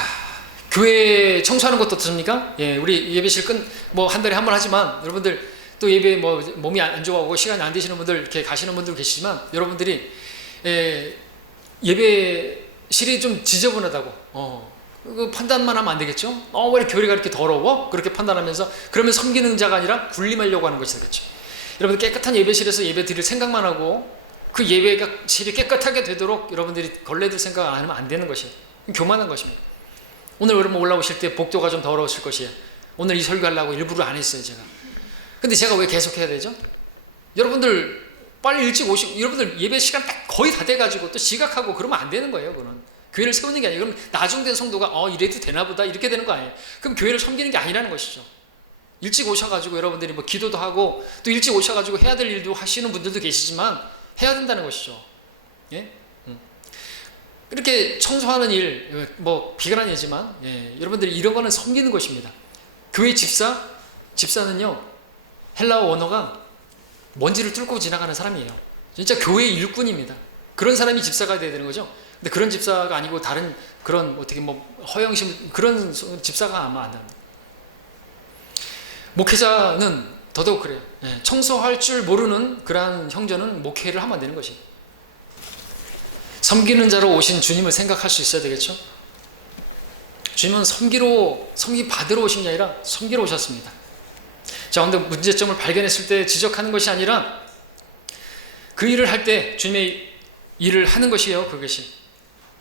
교회 청소하는 것도 어떻습니까? 예, 우리 예배실 뭐 한 달에 한 번 하지만 여러분들 또 예배 뭐 몸이 안 좋아하고 시간이 안 되시는 분들 이렇게 가시는 분들 계시지만 여러분들이 예배실이 좀 지저분하다고 그 판단만 하면 안 되겠죠? 왜 교회가 이렇게 더러워? 그렇게 판단하면서 그러면 섬기는 자가 아니라 군림하려고 하는 것이 되겠죠. 여러분들 깨끗한 예배실에서 예배 드릴 생각만 하고 그 예배실이 깨끗하게 되도록 여러분들이 걸레들 생각 안 하면 안 되는 것이에요. 교만한 것입니다. 오늘 여러분 올라오실 때 복도가 좀 더러우실 것이에요. 오늘 이 설교하려고 일부러 안 했어요 제가. 근데 제가 왜 계속 해야 되죠? 여러분들 빨리 일찍 오시고 여러분들 예배 시간 딱 거의 다 돼가지고 또 지각하고 그러면 안 되는 거예요. 그건 교회를 세우는 게 아니에요. 그럼 나중된 성도가 이래도 되나 보다 이렇게 되는 거 아니에요. 그럼 교회를 섬기는 게 아니라는 것이죠. 일찍 오셔가지고 여러분들이 뭐 기도도 하고 또 일찍 오셔가지고 해야 될 일도 하시는 분들도 계시지만 해야 된다는 것이죠. 예? 이렇게 청소하는 일, 뭐 비관한 예지만 여러분들이 이런 거는 섬기는 것입니다. 교회 집사는요 헬라어 원어가 먼지를 뚫고 지나가는 사람이에요. 진짜 교회의 일꾼입니다. 그런 사람이 집사가 돼야 되는 거죠. 근데 그런 집사가 아니고 다른 그런 어떻게 뭐 허영심 그런 집사가 아마 안 합니다. 목회자는 더더욱 그래요. 청소할 줄 모르는 그러한 형제는 목회를 하면 안 되는 것이에요. 섬기는 자로 오신 주님을 생각할 수 있어야 되겠죠. 주님은 섬기 받으러 오신 게 아니라 섬기러 오셨습니다. 자, 근데 문제점을 발견했을 때 지적하는 것이 아니라 그 일을 할 때 주님의 일을 하는 것이에요. 그것이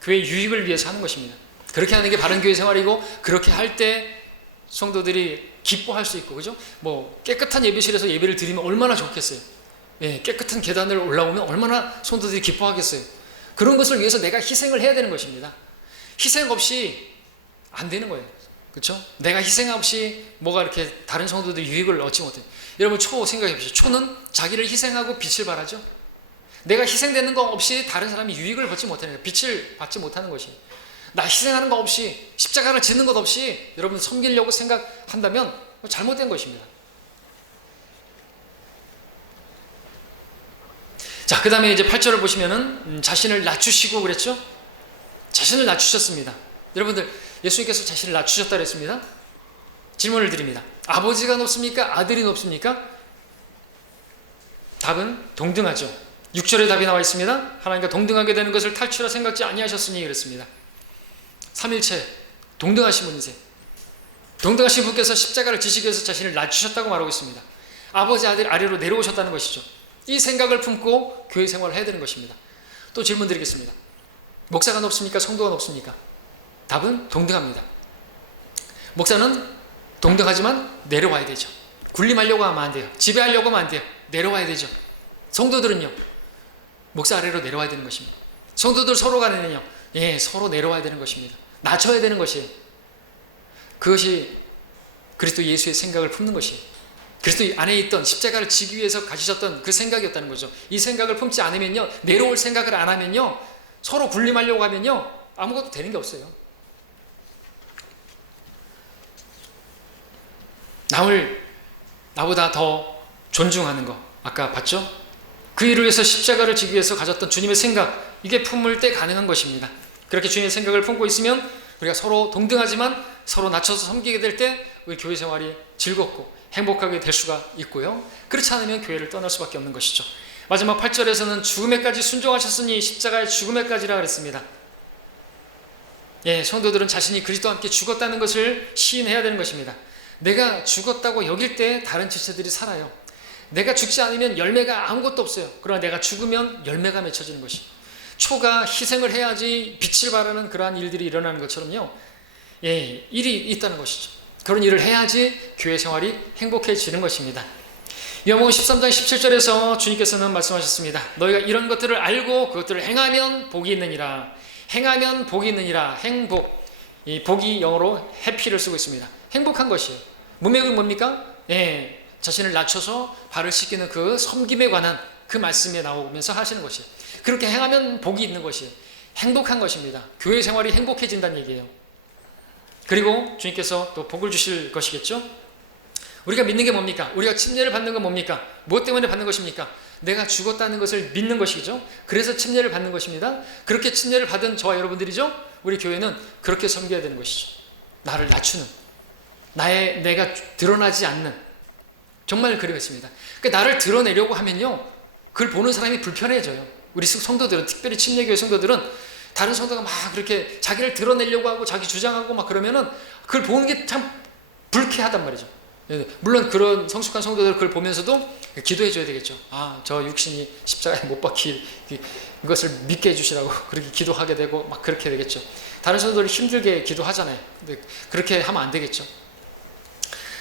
교회의 유익을 위해서 하는 것입니다. 그렇게 하는 게 바른 교회 생활이고 그렇게 할 때 성도들이 기뻐할 수 있고 그죠? 뭐 깨끗한 예배실에서 예배를 드리면 얼마나 좋겠어요. 깨끗한 계단을 올라오면 얼마나 성도들이 기뻐하겠어요. 그런 것을 위해서 내가 희생을 해야 되는 것입니다. 희생 없이 안 되는 거예요. 그렇죠? 내가 희생 없이 뭐가 이렇게 다른 성도들이 유익을 얻지 못해요. 여러분 초 생각해 보시죠. 초는 자기를 희생하고 빛을 발하죠. 내가 희생되는 거 없이 다른 사람이 유익을 받지 못하는 거예요. 빛을 받지 못하는 것이에요. 나 희생하는 거 없이 십자가를 지는 것 없이 여러분 섬기려고 생각한다면 잘못된 것입니다. 자, 그 다음에 이제 8절을 보시면은 자신을 낮추시고 그랬죠? 자신을 낮추셨습니다. 여러분들 예수님께서 자신을 낮추셨다 그랬습니다. 질문을 드립니다. 아버지가 높습니까? 아들이 높습니까? 답은 동등하죠. 6절에 답이 나와 있습니다. 하나님과 동등하게 되는 것을 탈취라 생각지 아니하셨으니 그랬습니다. 삼일체 동등하신 분이세요. 동등하신 분께서 십자가를 지시기 위해서 자신을 낮추셨다고 말하고 있습니다. 아버지 아들 아래로 내려오셨다는 것이죠. 이 생각을 품고 교회 생활을 해야 되는 것입니다. 또 질문 드리겠습니다. 목사가 높습니까? 성도가 높습니까? 답은 동등합니다. 목사는 동등하지만 내려와야 되죠. 군림하려고 하면 안 돼요. 지배하려고 하면 안 돼요. 내려와야 되죠. 성도들은요 목사 아래로 내려와야 되는 것입니다. 성도들 서로 간에는요 서로 내려와야 되는 것입니다. 낮춰야 되는 것이에요. 그것이 그리스도 예수의 생각을 품는 것이에요. 그리스도 안에 있던 십자가를 지기 위해서 가지셨던 그 생각이었다는 거죠. 이 생각을 품지 않으면요 내려올 생각을 안 하면요 서로 군림하려고 하면요 아무것도 되는 게 없어요. 남을 나보다 더 존중하는 거 아까 봤죠? 그 일을 위해서 십자가를 지기 위해서 가졌던 주님의 생각 이게 품을 때 가능한 것입니다. 그렇게 주님의 생각을 품고 있으면 우리가 서로 동등하지만 서로 낮춰서 섬기게 될 때 우리 교회 생활이 즐겁고 행복하게 될 수가 있고요. 그렇지 않으면 교회를 떠날 수밖에 없는 것이죠. 마지막 8절에서는 죽음에까지 순종하셨으니 십자가의 죽음에까지라 그랬습니다. 성도들은 자신이 그리스도와 함께 죽었다는 것을 시인해야 되는 것입니다. 내가 죽었다고 여길 때 다른 지체들이 살아요. 내가 죽지 않으면 열매가 아무것도 없어요. 그러나 내가 죽으면 열매가 맺혀지는 것이 초가 희생을 해야지 빛을 발하는 그러한 일들이 일어나는 것처럼요 일이 있다는 것이죠. 그런 일을 해야지 교회 생활이 행복해지는 것입니다. 요한복음 13장 17절에서 주님께서는 말씀하셨습니다. 너희가 이런 것들을 알고 그것들을 행하면 복이 있느니라. 행하면 복이 있느니라. 행복. 이 복이 영어로 해피를 쓰고 있습니다. 행복한 것이에요. 문맥은 뭡니까? 자신을 낮춰서 발을 씻기는 그 섬김에 관한 그 말씀에 나오면서 하시는 것이에요. 그렇게 행하면 복이 있는 것이에요. 행복한 것입니다. 교회 생활이 행복해진다는 얘기예요. 그리고 주님께서 또 복을 주실 것이겠죠. 우리가 믿는 게 뭡니까? 우리가 침례를 받는 건 뭡니까? 무엇 때문에 받는 것입니까? 내가 죽었다는 것을 믿는 것이죠. 그래서 침례를 받는 것입니다. 그렇게 침례를 받은 저와 여러분들이죠. 우리 교회는 그렇게 섬겨야 되는 것이죠. 나를 낮추는, 내가 드러나지 않는, 정말 그러겠습니다. 그러니까 나를 드러내려고 하면요, 그걸 보는 사람이 불편해져요. 우리 성도들은, 특별히 침례교회 성도들은 다른 성도가 막 그렇게 자기를 드러내려고 하고 자기 주장하고 막 그러면은 그걸 보는 게 참 불쾌하단 말이죠. 물론 그런 성숙한 성도들 그걸 보면서도 기도해 줘야 되겠죠. 저 육신이 십자가에 못 박힐 이것을 믿게 해주시라고 그렇게 기도하게 되고 막 그렇게 되겠죠. 다른 성도들이 힘들게 기도하잖아요. 근데 그렇게 하면 안 되겠죠.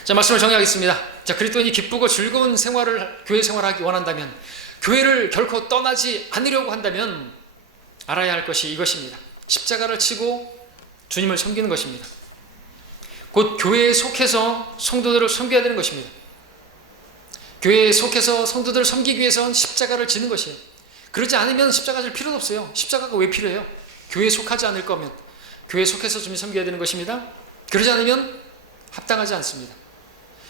자, 말씀을 정리하겠습니다. 자, 그리스도인이 기쁘고 즐거운 생활을, 교회 생활을 하기 원한다면, 교회를 결코 떠나지 않으려고 한다면 알아야 할 것이 이것입니다. 십자가를 치고 주님을 섬기는 것입니다. 곧 교회에 속해서 성도들을 섬겨야 되는 것입니다. 교회에 속해서 성도들을 섬기기 위해서는 십자가를 지는 것이에요. 그러지 않으면 십자가 질 필요도 없어요. 십자가가 왜 필요해요? 교회에 속하지 않을 거면 교회에 속해서 주님 섬겨야 되는 것입니다. 그러지 않으면 합당하지 않습니다.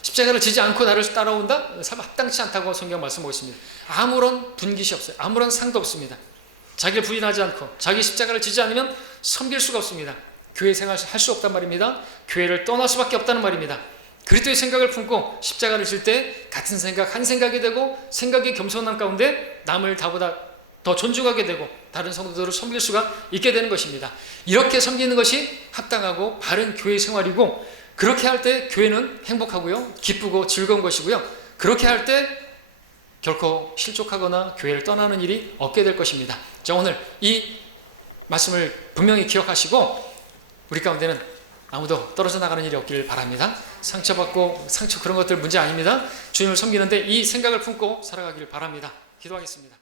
십자가를 지지 않고 나를 따라온다? 합당치 않다고 성경 말씀하고 있습니다. 아무런 분깃이 없어요. 아무런 상도 없습니다. 자기를 부인하지 않고 자기 십자가를 지지 않으면 섬길 수가 없습니다. 교회 생활 할 수 없단 말입니다. 교회를 떠날 수밖에 없다는 말입니다. 그리스도의 생각을 품고 십자가를 질 때 같은 생각, 한 생각이 되고 생각의 겸손함 가운데 남을 다보다 더 존중하게 되고 다른 성도들을 섬길 수가 있게 되는 것입니다. 이렇게 섬기는 것이 합당하고 바른 교회 생활이고, 그렇게 할 때 교회는 행복하고요, 기쁘고 즐거운 것이고요, 그렇게 할 때 결코 실족하거나 교회를 떠나는 일이 없게 될 것입니다. 자, 오늘 이 말씀을 분명히 기억하시고 우리 가운데는 아무도 떨어져 나가는 일이 없기를 바랍니다. 상처받고 그런 것들 문제 아닙니다. 주님을 섬기는데 이 생각을 품고 살아가기를 바랍니다. 기도하겠습니다.